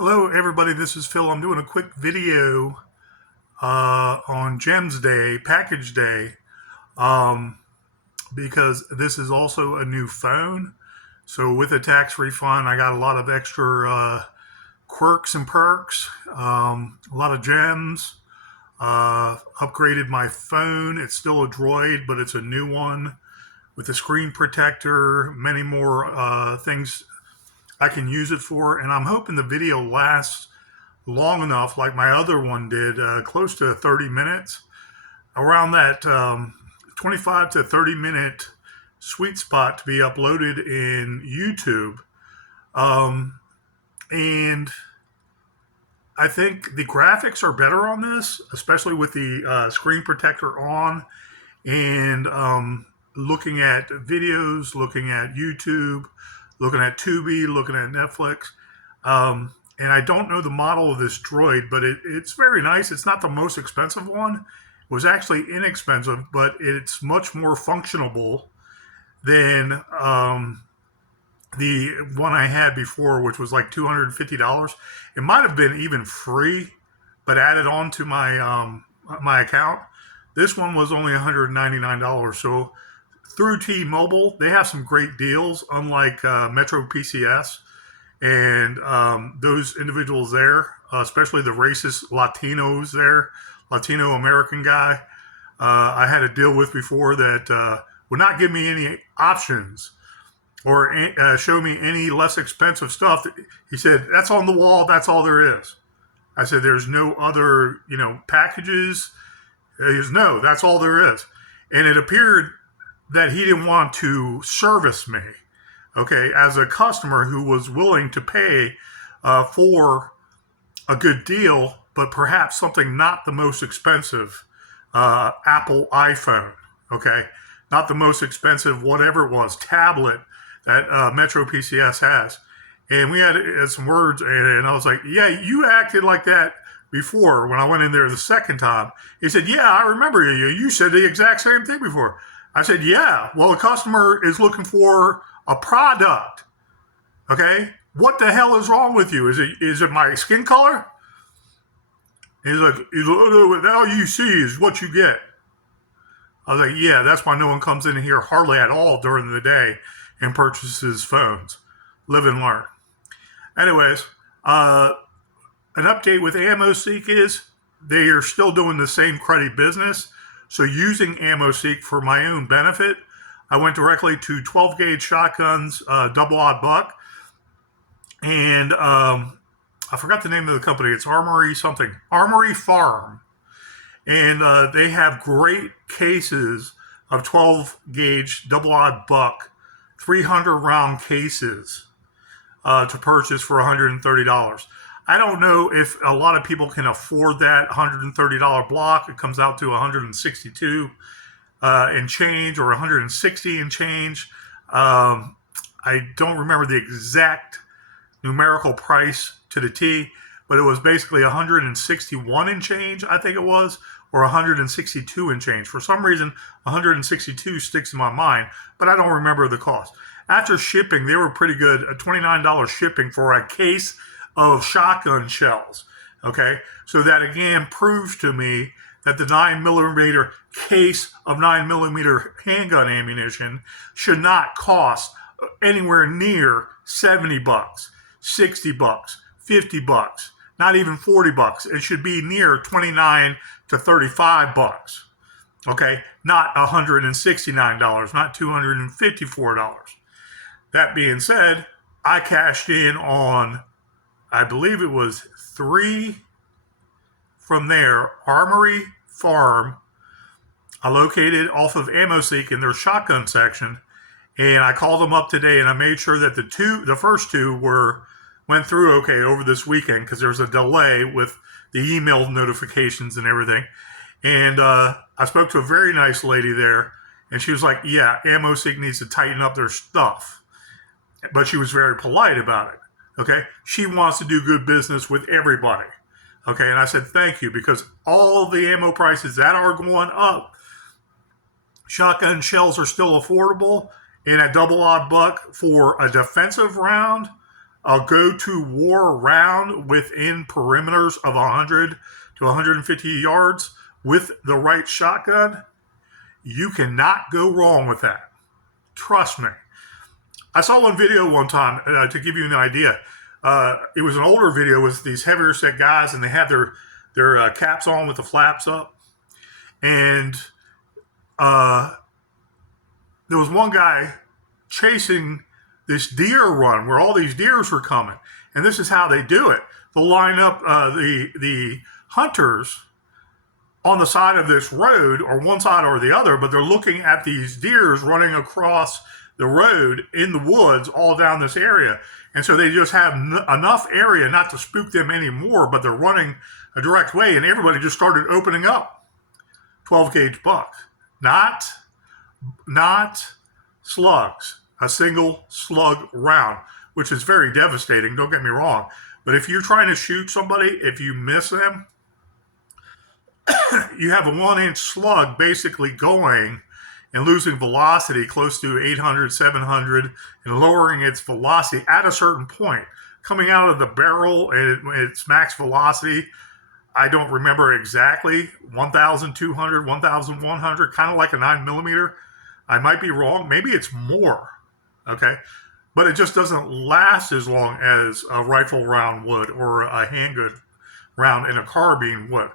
Hello everybody, this is Phil. I'm doing a quick video on Gems Day, Package Day, um, because this is also a new phone. So with a tax refund, I got a lot of extra quirks and perks, a lot of gems. Upgraded my phone. It's still a Droid, but it's a new one with a screen protector, many more things I can use it for. And I'm hoping the video lasts long enough, like my other one did, close to 30 minutes, around that 25 to 30 minute sweet spot to be uploaded in YouTube. And I think the graphics are better on this, especially with the screen protector on, and looking at videos, looking at YouTube, looking at Tubi, looking at Netflix. And I don't know the model of this Droid, but it's very nice. It's not the most expensive one. It was actually inexpensive, but it's much more functional than the one I had before, which was like $250. It might have been even free, but added on to my account. This one was only $199. So through T-Mobile, they have some great deals, unlike Metro PCS. And those individuals there, especially the racist Latinos there, Latino American guy, I had a deal with before that would not give me any options or show me any less expensive stuff. He said, that's on the wall, that's all there is. I said, there's no other, packages. He goes, no, that's all there is. And it appeared that he didn't want to service me, okay, as a customer who was willing to pay for a good deal, but perhaps something not the most expensive Apple iPhone, okay, not the most expensive whatever it was, tablet that Metro PCS has. And we had some words, and I was like, yeah, you acted like that before when I went in there the second time. He said, yeah, I remember you. You said the exact same thing before. I said, yeah, well, the customer is looking for a product. Okay? What the hell is wrong with you? Is it my skin color? He's like, all you see is what you get. I was like, yeah, that's why no one comes in here hardly at all during the day and purchases phones. Live and learn. Anyways, an update with AmmoSeek is they are still doing the same cruddy business. So using AmmoSeek for my own benefit, I went directly to 12 gauge shotguns, double odd buck, and I forgot the name of the company. It's Armory something, Armory Farm, and they have great cases of 12 gauge double odd buck, 300 round cases to purchase for $130. I don't know if a lot of people can afford that $130 block. It comes out to $162 and change, or 160 and change. I don't remember the exact numerical price to the T, but it was basically 161 and change, I think it was, or 162 and change. For some reason, 162 sticks in my mind, but I don't remember the cost. After shipping, they were pretty good, $29 shipping for a case of shotgun shells. Okay, so that again proves to me that the 9mm case of 9mm handgun ammunition should not cost anywhere near $70, $60, $50, not even $40. It should be near $29 to $35. Okay, not $169, not $254. That being said, I cashed in on, I believe it was 3 from there, Armory Farm. I located off of AmmoSeek in their shotgun section, and I called them up today, and I made sure that the first two went through okay over this weekend, because there's a delay with the email notifications and everything. And I spoke to a very nice lady there, and she was like, yeah, AmmoSeek needs to tighten up their stuff. But she was very polite about it. Okay, she wants to do good business with everybody. Okay, and I said thank you, because all the ammo prices that are going up, shotgun shells are still affordable, and a double odd buck for a defensive round, a go-to war round within perimeters of 100 to 150 yards with the right shotgun, you cannot go wrong with that. Trust me. I saw one video one time to give you an idea. It was an older video with these heavier set guys, and they had their caps on with the flaps up. And there was one guy chasing this deer run where all these deers were coming. And this is how they do it. They'll line up the hunters on the side of this road, or one side or the other, but they're looking at these deers running across the road in the woods all down this area. And so they just have enough area not to spook them anymore, but they're running a direct way, and everybody just started opening up 12 gauge buck. Not slugs, a single slug round, which is very devastating, don't get me wrong. But if you're trying to shoot somebody, if you miss them, you have a 1-inch slug basically going and losing velocity close to 800, 700, and lowering its velocity at a certain point. Coming out of the barrel at its max velocity, I don't remember exactly, 1,200, 1,100, kind of like a 9mm. I might be wrong. Maybe it's more, okay? But it just doesn't last as long as a rifle round would, or a handgun round in a carbine would.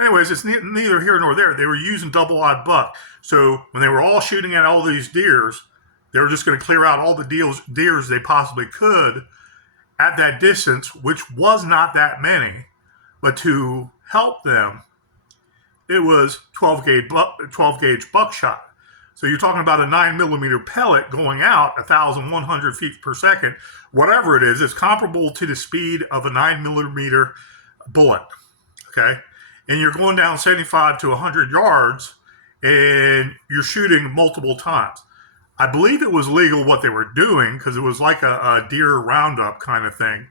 Anyways, it's neither here nor there. They were using double-aught buck. So when they were all shooting at all these deers, they were just going to clear out all the deers they possibly could at that distance, which was not that many. But to help them, it was 12 gauge buckshot. So you're talking about a 9mm pellet going out 1,100 feet per second. Whatever it is, it's comparable to the speed of a 9mm bullet. Okay? And you're going down 75 to 100 yards, and you're shooting multiple times. I believe it was legal what they were doing, because it was like a deer roundup kind of thing.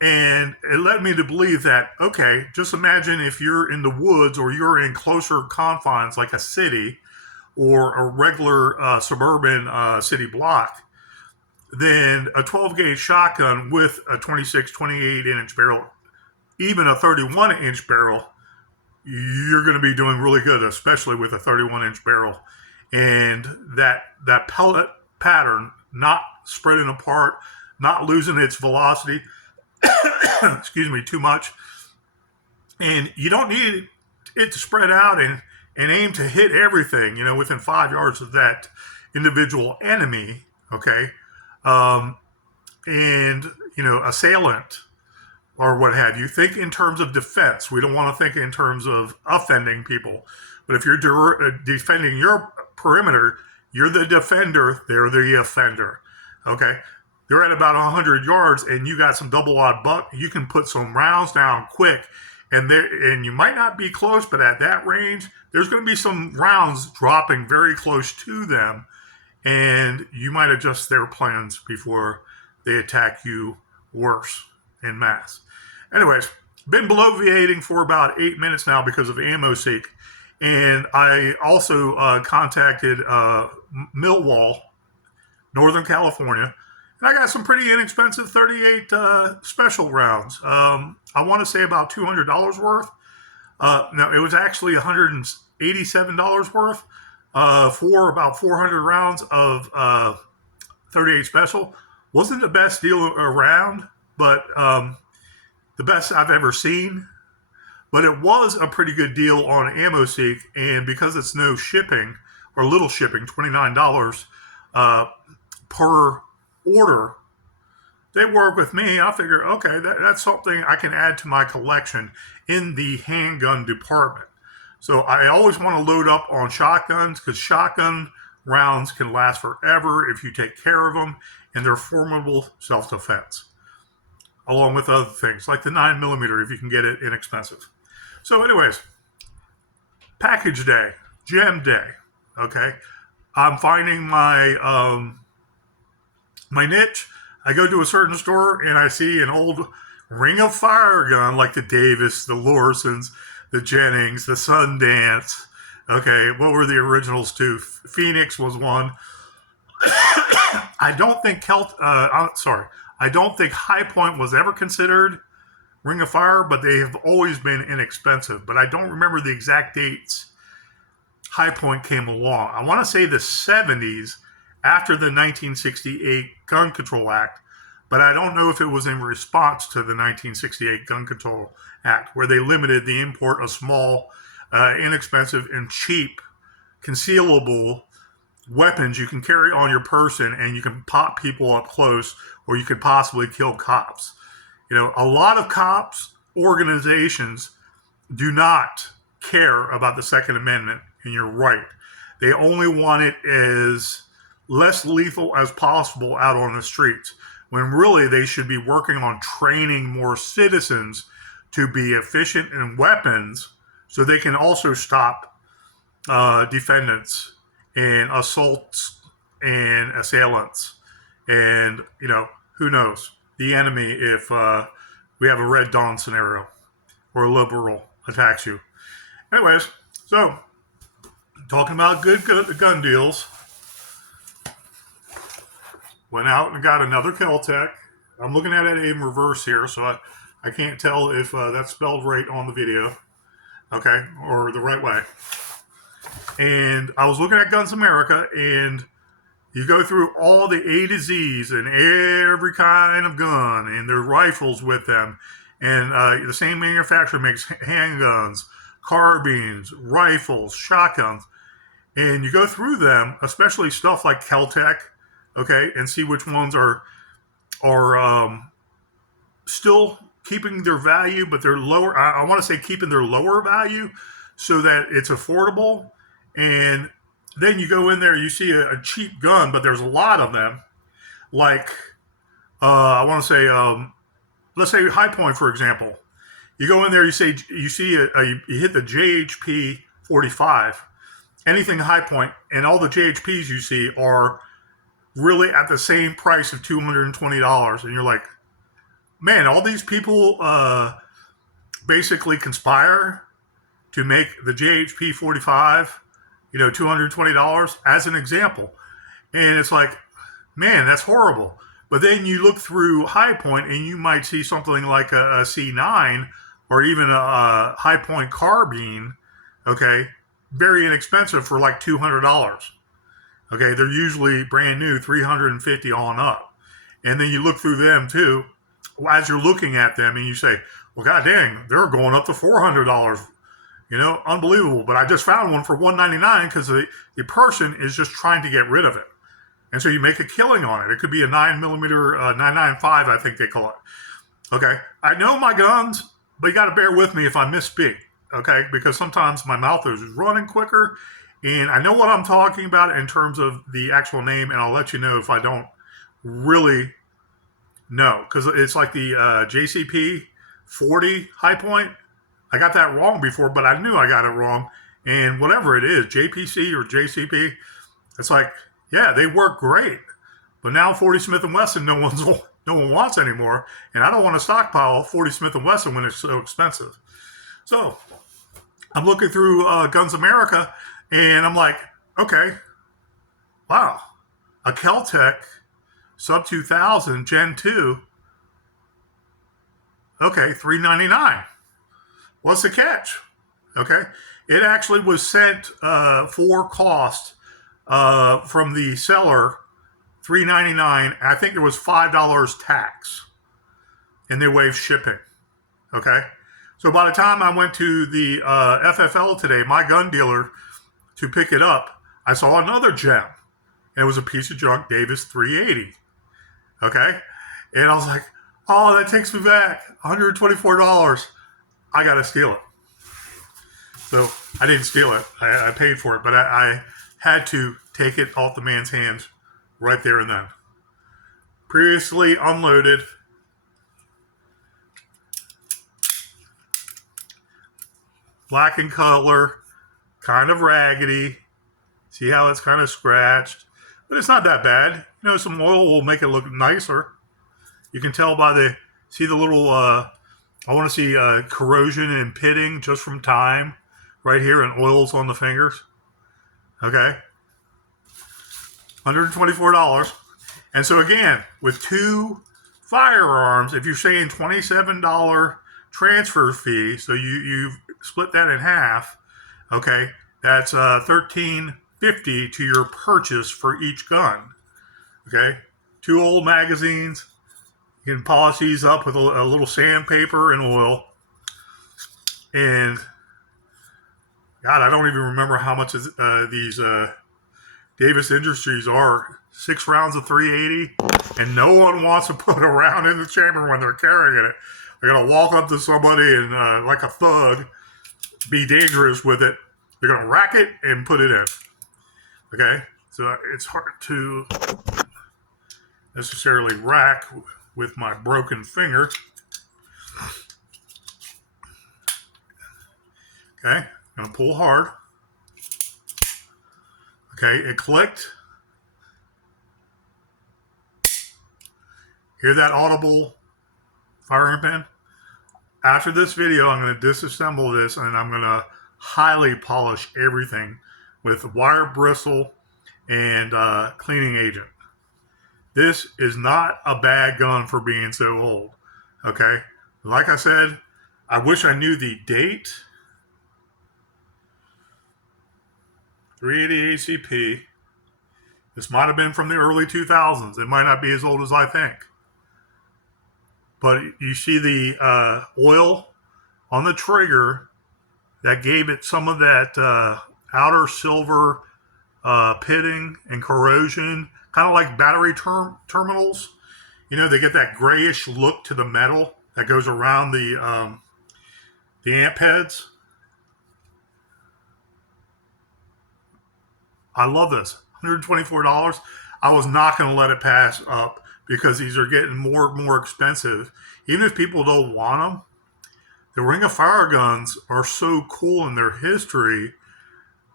And it led me to believe that, okay, just imagine if you're in the woods, or you're in closer confines like a city or a regular suburban city block, then a 12 gauge shotgun with a 26, 28-inch barrel, even a 31-inch barrel, you're going to be doing really good, especially with a 31-inch barrel. And that pellet pattern, not spreading apart, not losing its velocity, excuse me, too much. And you don't need it to spread out and aim to hit everything, within 5 yards of that individual enemy, okay? Assailant, or what have you. Think in terms of defense. We don't want to think in terms of offending people. But if you're defending your perimeter, you're the defender, they're the offender. Okay? They're at about 100 yards, and you got some double-aught buck. You can put some rounds down quick, and you might not be close, but at that range, there's going to be some rounds dropping very close to them, and you might adjust their plans before they attack you worse en masse. Anyways, been bloviating for about 8 minutes now because of ammo sake. And I also contacted Millwall, Northern California. And I got some pretty inexpensive 38 special rounds. I want to say about $200 worth. No, it was actually $187 worth for about 400 rounds of 38 special. Wasn't the best deal around, but the best I've ever seen. But it was a pretty good deal on AmmoSeek, and because it's no shipping, or little shipping, $29 per order, they work with me. I figure, okay, that's something I can add to my collection in the handgun department. So I always want to load up on shotguns, because shotgun rounds can last forever if you take care of them, and they're formidable self-defense, along with other things, like the 9mm if you can get it inexpensive. So anyways, package day, gem day, okay? I'm finding my my niche. I go to a certain store and I see an old Ring of Fire gun like the Davis, the Lorsons, the Jennings, the Sundance. Okay, what were the originals too? Phoenix was one. I don't think I I don't think High Point was ever considered Ring of Fire, but they have always been inexpensive. But I don't remember the exact dates High Point came along. I want to say the 70s after the 1968 Gun Control Act, but I don't know if it was in response to the 1968 Gun Control Act, where they limited the import of small, inexpensive, and cheap concealable weapons you can carry on your person, and you can pop people up close, or you could possibly kill cops. You know, a lot of cops organizations do not care about the Second Amendment, and you're right. They only want it as less lethal as possible out on the streets, when really they should be working on training more citizens to be efficient in weapons so they can also stop defendants and assaults and assailants. And, you know, who knows? The enemy, if we have a Red Dawn scenario or a liberal attacks you. Anyways, so talking about good gun deals, went out and got another Kel-Tec. I'm looking at it in reverse here, so I can't tell if that's spelled right on the video, okay, or the right way. And I was looking at Guns America, and you go through all the A to Z's and every kind of gun and their rifles with them. And the same manufacturer makes handguns, carbines, rifles, shotguns. And you go through them, especially stuff like Kel-Tec, okay, and see which ones are still keeping their value, but they're lower. I want to say keeping their lower value so that it's affordable. And then you go in there, you see a cheap gun, but there's a lot of them. Like, I want to say, let's say High Point, for example. You go in there, you see you hit the JHP 45, anything High Point, and all the JHPs you see are really at the same price of $220. And you're like, man, all these people basically conspire to make the JHP 45, $220 as an example. And it's like, man, that's horrible. But then you look through High Point and you might see something like a C9 or even a High Point carbine, okay, very inexpensive for like $200. Okay, they're usually brand new, $350 on up. And then you look through them too, as you're looking at them, and you say, well, god dang, they're going up to $400. Unbelievable. But I just found one for $199 because the person is just trying to get rid of it. And so you make a killing on it. It could be a 9mm 995, I think they call it. Okay, I know my guns, but you got to bear with me if I misspeak. Okay, because sometimes my mouth is running quicker, and I know what I'm talking about in terms of the actual name, and I'll let you know if I don't really know. Because it's like the JCP 40 High Point. I got that wrong before, but I knew I got it wrong. And whatever it is, JPC or JCP, it's like, yeah, they work great. But now 40 Smith & Wesson, no one wants anymore. And I don't want to stockpile 40 Smith & Wesson when it's so expensive. So I'm looking through Guns America, and I'm like, okay, wow, a Kel-Tec Sub-2000 Gen 2, okay, $399. What's the catch? Okay, it actually was sent for cost from the seller, $399. I think there was $5 tax, and they waived shipping. Okay, so by the time I went to the FFL today, my gun dealer, to pick it up, I saw another gem, and it was a piece of junk Davis 380. Okay, and I was like, oh, that takes me back, $124. I got to steal it. So I didn't steal it. I paid for it, but I had to take it off the man's hands right there and then. Previously unloaded. Black in color, kind of raggedy. See how it's kind of scratched? But it's not that bad. Some oil will make it look nicer. You can tell by see the little, I want to see corrosion and pitting just from time right here, and oils on the fingers. Okay. $124. And so again, with two firearms, if you're saying $27 transfer fee, so you split that in half, okay, that's $13.50 to your purchase for each gun. Okay, 2 old magazines. You can polish these up with a little sandpaper and oil. And God, I don't even remember how much these Davis Industries are. 6 rounds of 380, and no one wants to put a round in the chamber when they're carrying it. They're gonna walk up to somebody and, like a thug, be dangerous with it. They're gonna rack it and put it in. Okay, so it's hard to necessarily rack with my broken finger. Okay, I'm gonna pull hard. Okay, it clicked. Hear that audible firing pin? After this video, I'm going to disassemble this and I'm going to highly polish everything with wire bristle and cleaning agent. This is not a bad gun for being so old. Okay, like I said, I wish I knew the date. 380 ACP. This might have been from the early 2000s. It might not be as old as I think. But you see the oil on the trigger that gave it some of that outer silver pitting and corrosion, kind of like battery terminals. You know, they get that grayish look to the metal that goes around the amp heads. I love this. $124. I was not going to let it pass up because these are getting more and more expensive. Even if people don't want them, the Ring of Fire guns are so cool in their history.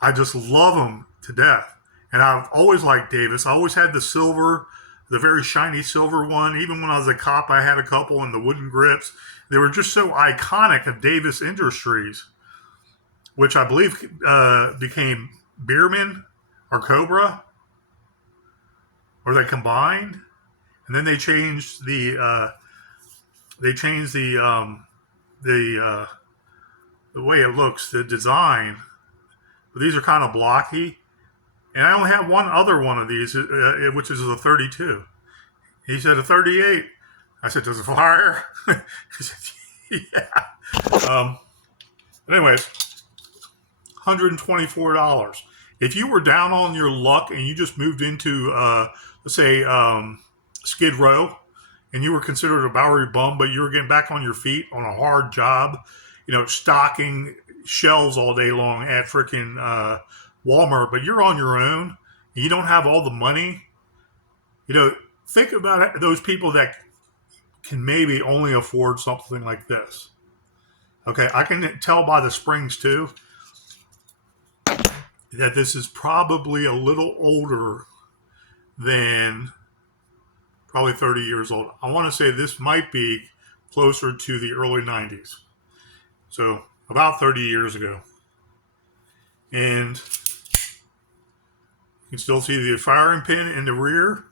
I just love them to death. And I've always liked Davis. I always had the silver, the very shiny silver one. Even when I was a cop, I had a couple in the wooden grips. They were just so iconic of Davis Industries, which I believe became Bierman or Cobra, or they combined. And then they changed the way it looks, the design. But these are kind of blocky. And I only have one other one of these, which is a 32. He said a 38. I said, does it fire? He said, yeah. But anyways, $124. If you were down on your luck and you just moved into, let's say, Skid Row, and you were considered a Bowery bum, but you were getting back on your feet on a hard job, you know, stocking shelves all day long at freaking Walmart, but you're on your own, and you don't have all the money, you know, think about those people that can maybe only afford something like this. Okay, I can tell by the springs too that this is probably a little older than probably 30 years old. I want to say this might be closer to the early 90s. So about 30 years ago. And you can still see the firing pin in the rear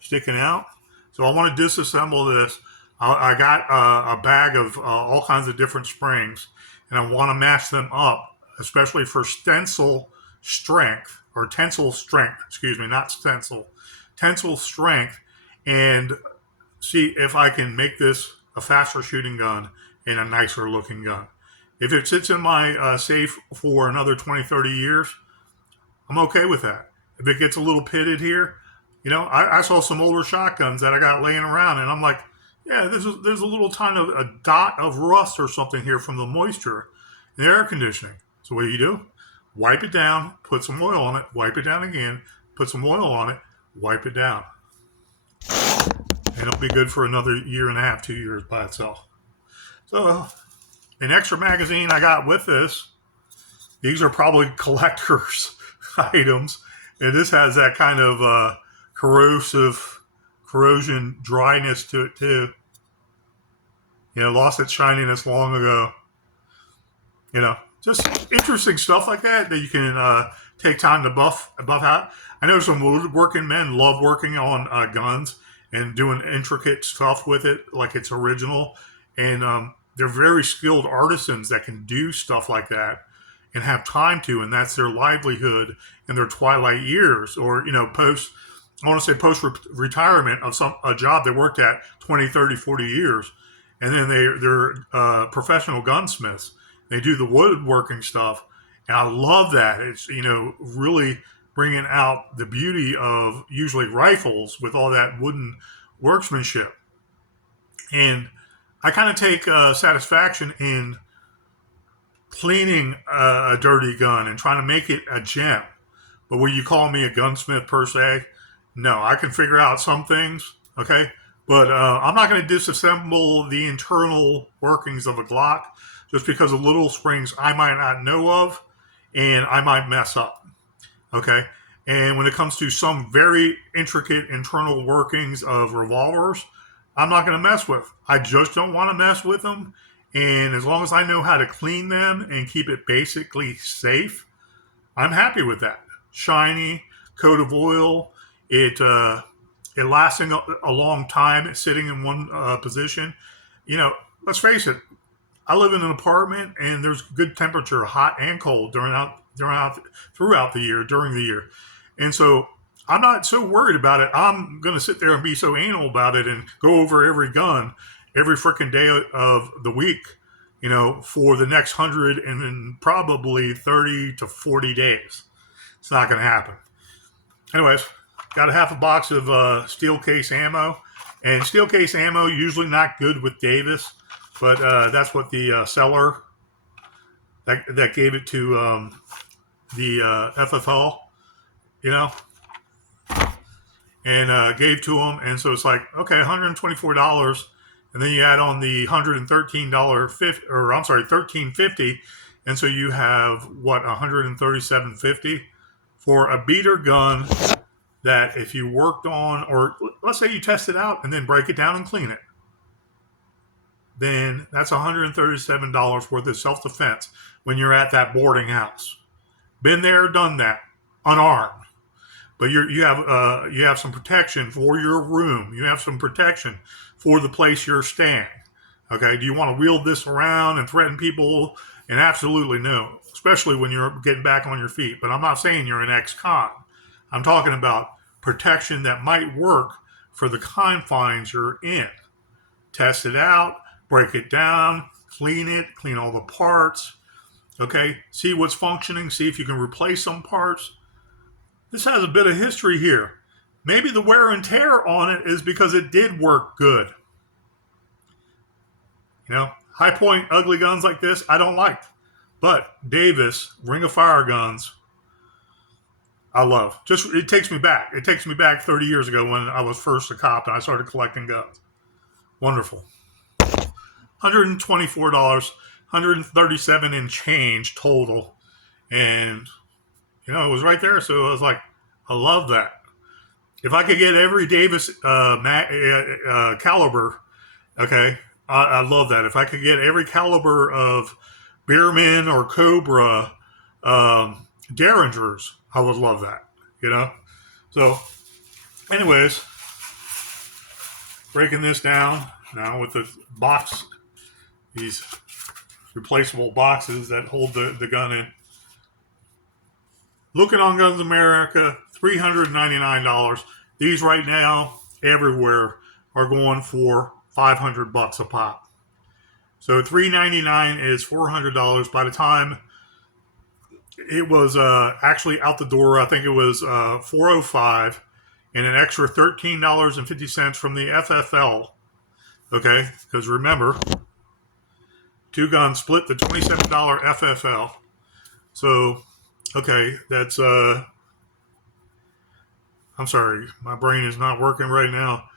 sticking out. So I want to disassemble this. I got a bag of all kinds of different springs, and I want to match them up, especially for tensile strength, excuse me, not stencil, tensile strength, and see if I can make this a faster shooting gun and a nicer looking gun. If it sits in my safe for another 20, 30 years, I'm okay with that. If it gets a little pitted here, you know, I saw some older shotguns that I got laying around, and I'm like, yeah, there's a little tiny a dot of rust or something here from the moisture in the air conditioning. So what do? Wipe it down, put some oil on it, wipe it down again, put some oil on it, wipe it down. And it'll be good for another year and a half, 2 years by itself. So an extra magazine I got with this, these are probably collector's items. And this has that kind of corrosion dryness to it too. You know, lost its shininess long ago. You know, just interesting stuff like that you can take time to buff out. I know some woodworking men love working on guns, and doing intricate stuff with it like it's original. And they're very skilled artisans that can do stuff like that and have time to, and that's their livelihood in their twilight years, or post. I want to say post retirement of a job they worked at 20, 30, 40 years, and then they're professional gunsmiths. They do the woodworking stuff, and I love that. It's really bringing out the beauty of usually rifles with all that wooden workmanship, and I kind of take satisfaction in cleaning a dirty gun and trying to make it a gem. But will you call me a gunsmith per se? No, I can figure out some things, okay? But I'm not going to disassemble the internal workings of a Glock just because of little springs I might not know of and I might mess up, okay? And when it comes to some very intricate internal workings of revolvers, I'm not going to mess with. I just don't want to mess with them. And as long as I know how to clean them and keep it basically safe, I'm happy with that. Shiny, coat of oil, it lasting a long time, sitting in one position. Let's face it. I live in an apartment, and there's good temperature, hot and cold, throughout the year, during the year, and so I'm not so worried about it. I'm going to sit there and be so anal about it and go over every gun every freaking day of the week, for the next 100 and then probably 30 to 40 days. It's not going to happen. Anyways, got a half a box of steel case ammo. And steel case ammo, usually not good with Davis, but that's what the seller that gave it to the FFL, and gave to them. And so it's like, okay, $124. And then you add on the $13.50, and so you have what, $137.50 for a beater gun that if you worked on, or let's say you test it out and then break it down and clean it, then that's $137 worth of self-defense when you're at that boarding house. Been there, done that, unarmed. But you have some protection for your room. You have some protection for the place you're staying. Okay, do you want to wield this around and threaten people? And absolutely no, especially when you're getting back on your feet. But I'm not saying you're an ex-con. I'm talking about protection that might work for the confines you're in. Test it out, break it down, clean all the parts. Okay, see what's functioning, see if you can replace some parts. This has a bit of history here. Maybe the wear and tear on it is because it did work good. High point, ugly guns like this, I don't like. But Davis, Ring of Fire guns, I love. It takes me back. It takes me back 30 years ago when I was first a cop and I started collecting guns. Wonderful. $124, $137 and change total. And it was right there. So I was like, I love that. If I could get every Davis caliber, okay, I love that. If I could get every caliber of Beerman or Cobra Derringers, I would love that, So, anyways, breaking this down now with the box, these replaceable boxes that hold the gun in. Looking on Guns America, $399. These right now, everywhere, are going for $500 a pop. So $399 is $400. By the time it was actually out the door, I think it was $405, and an extra $13.50 from the FFL. Okay, because remember, two guns split the $27 FFL. So, okay, that's I'm sorry, my brain is not working right now.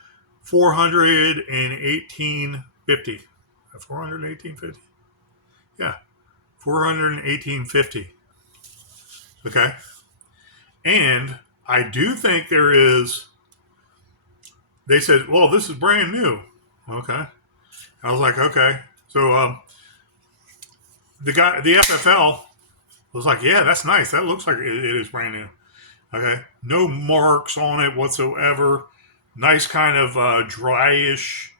$418.50. $418.50. Yeah, $418.50. Okay, and I do think there is. They said, "Well, this is brand new." Okay, I was like, "Okay." So the FFL was like, "Yeah, that's nice. That looks like it is brand new." Okay, no marks on it whatsoever. Nice kind of dryish,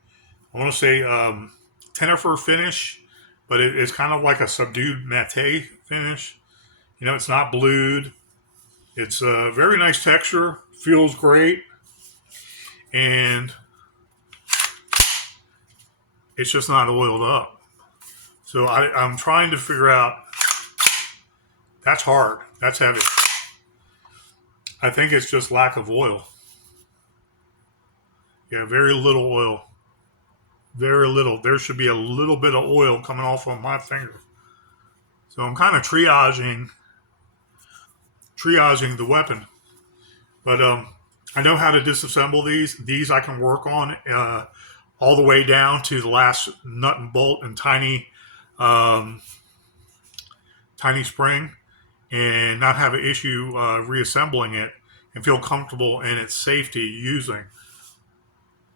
I want to say Tennifer finish, but it's kind of like a subdued matte finish. It's not blued. It's a very nice texture, feels great, and it's just not oiled up. So I'm trying to figure out. That's hard. That's heavy. I think it's just lack of oil. Yeah, very little oil. Very little. There should be a little bit of oil coming off of my finger. So I'm kind of triaging the weapon. But I know how to disassemble these. These I can work on all the way down to the last nut and bolt and um, tiny spring, and not have an issue reassembling it and feel comfortable in its safety using.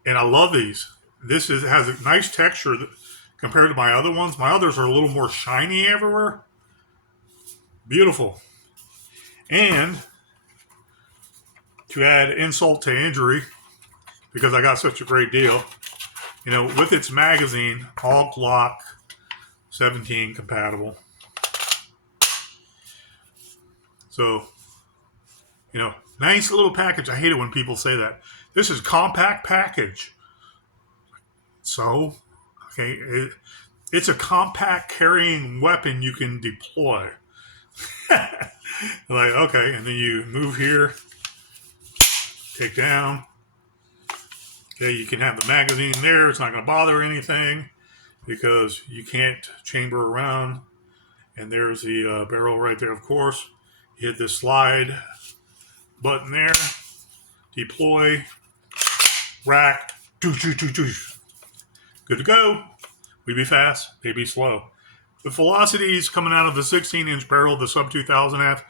And I love these. Has a nice texture compared to my other ones. My others are a little more shiny everywhere. Beautiful. And to add insult to injury, because I got such a great deal, with its magazine, all Glock 17 compatible. So, nice little package. I hate it when people say that. This is compact package. So, okay, it's a compact carrying weapon you can deploy. Like, okay, and then you move here, take down. Okay, you can have the magazine there. It's not going to bother anything because you can't chamber around. And there's the barrel right there, of course. You hit this slide button there. Deploy. Rack. Good to go. We be fast. They be slow. The velocities coming out of the 16-inch barrel, the Sub-2000F,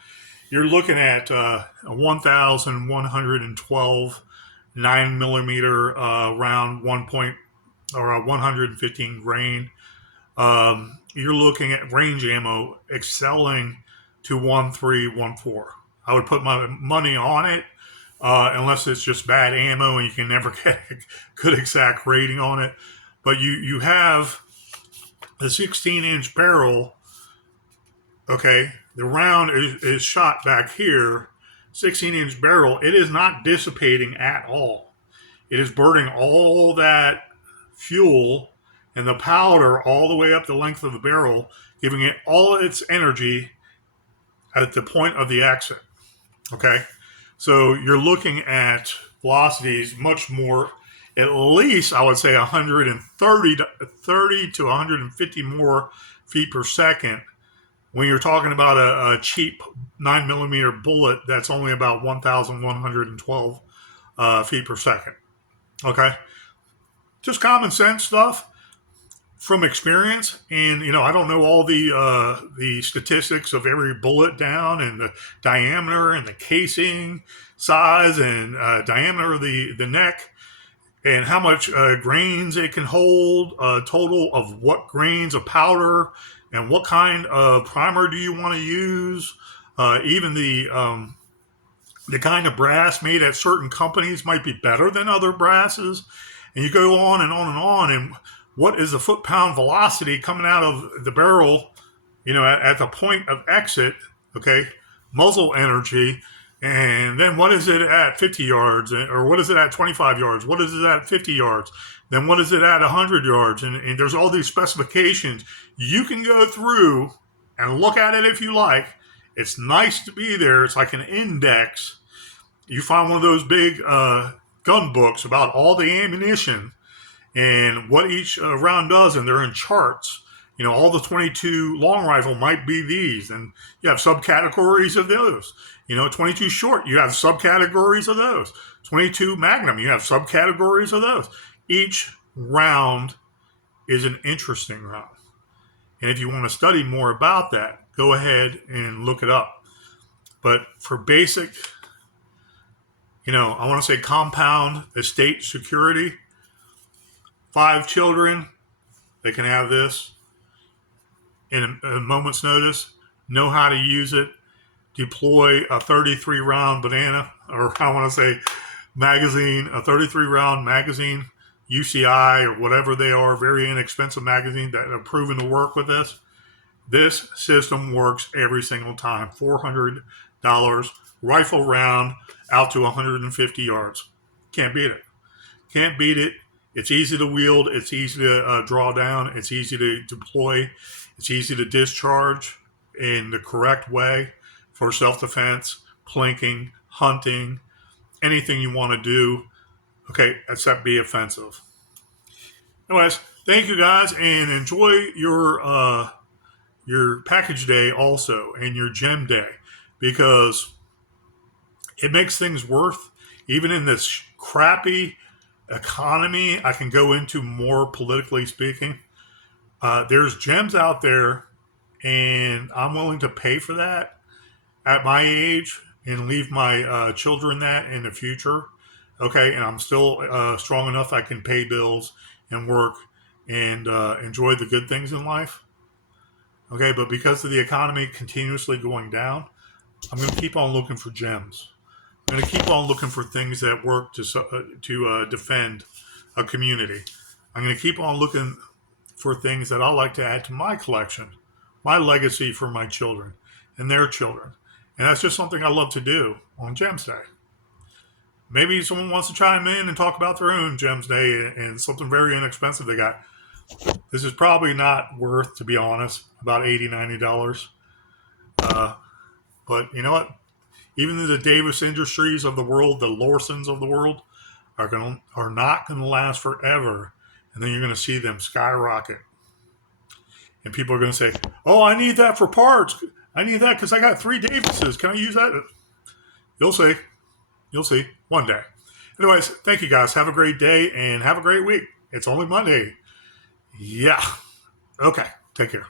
you're looking at a 1,112 9mm round, 115 grain. You're looking at range ammo excelling to 1.314. I would put my money on it, unless it's just bad ammo and you can never get a good exact rating on it. But you have the 16-inch barrel. Okay, the round is shot back here. 16-inch barrel. It is not dissipating at all. It is burning all that fuel and the powder all the way up the length of the barrel, giving it all its energy at the point of the exit. Okay, so you're looking at velocities much more, at least I would say 130 to 150 more feet per second when you're talking about a cheap 9mm bullet that's only about 1,112 feet per second. Okay, just common sense stuff from experience. And I don't know all the statistics of every bullet down and the diameter and the casing size and diameter of the neck and how much grains it can hold, total of what grains of powder and what kind of primer do you want to use. Even the kind of brass made at certain companies might be better than other brasses. And you go on and on and on. And what is the foot-pound velocity coming out of the barrel, at the point of exit, okay, muzzle energy, and then what is it at 50 yards, or what is it at 25 yards, what is it at 50 yards, then what is it at 100 yards, and there's all these specifications. You can go through and look at it if you like. It's nice to be there. It's like an index. You find one of those big gun books about all the ammunition and what each round does, and they're in charts. All the 22 long rifle might be these, and you have subcategories of those. 22 short, you have subcategories of those. 22 Magnum, you have subcategories of those. Each round is an interesting round. And if you want to study more about that, go ahead and look it up. But for basic, I want to say compound estate security, 5 children, they can have this in a moment's notice, know how to use it, deploy a 33 round banana, or I want to say magazine, a 33 round magazine, UCI or whatever they are, very inexpensive magazine that have proven to work with this. This system works every single time. $400 rifle round out to 150 yards. Can't beat it. Can't beat it. It's easy to wield. It's easy to draw down. It's easy to deploy. It's easy to discharge in the correct way for self-defense, plinking, hunting, anything you want to do. Okay, except be offensive. Anyways, thank you guys, and enjoy your package day also and your gem day, because it makes things worth, even in this crappy economy. I can go into more politically speaking. There's gems out there, and I'm willing to pay for that at my age and leave my children that in the future. Okay, and I'm still strong enough I can pay bills and work and enjoy the good things in life. Okay, but because of the economy continuously going down, I'm going to keep on looking for gems. I'm going to keep on looking for things that work to defend a community. I'm going to keep on looking for things that I like to add to my collection, my legacy for my children and their children. And that's just something I love to do on Gems Day. Maybe someone wants to chime in and talk about their own Gems Day and something very inexpensive they got. This is probably not worth, to be honest, about $80, $90. But you know what? Even the Davis Industries of the world, the Lawsons of the world, are not going to last forever. And then you're going to see them skyrocket. And people are going to say, "Oh, I need that for parts. I need that because I got 3 Davises. Can I use that?" You'll see. You'll see one day. Anyways, thank you guys. Have a great day and have a great week. It's only Monday. Yeah. Okay. Take care.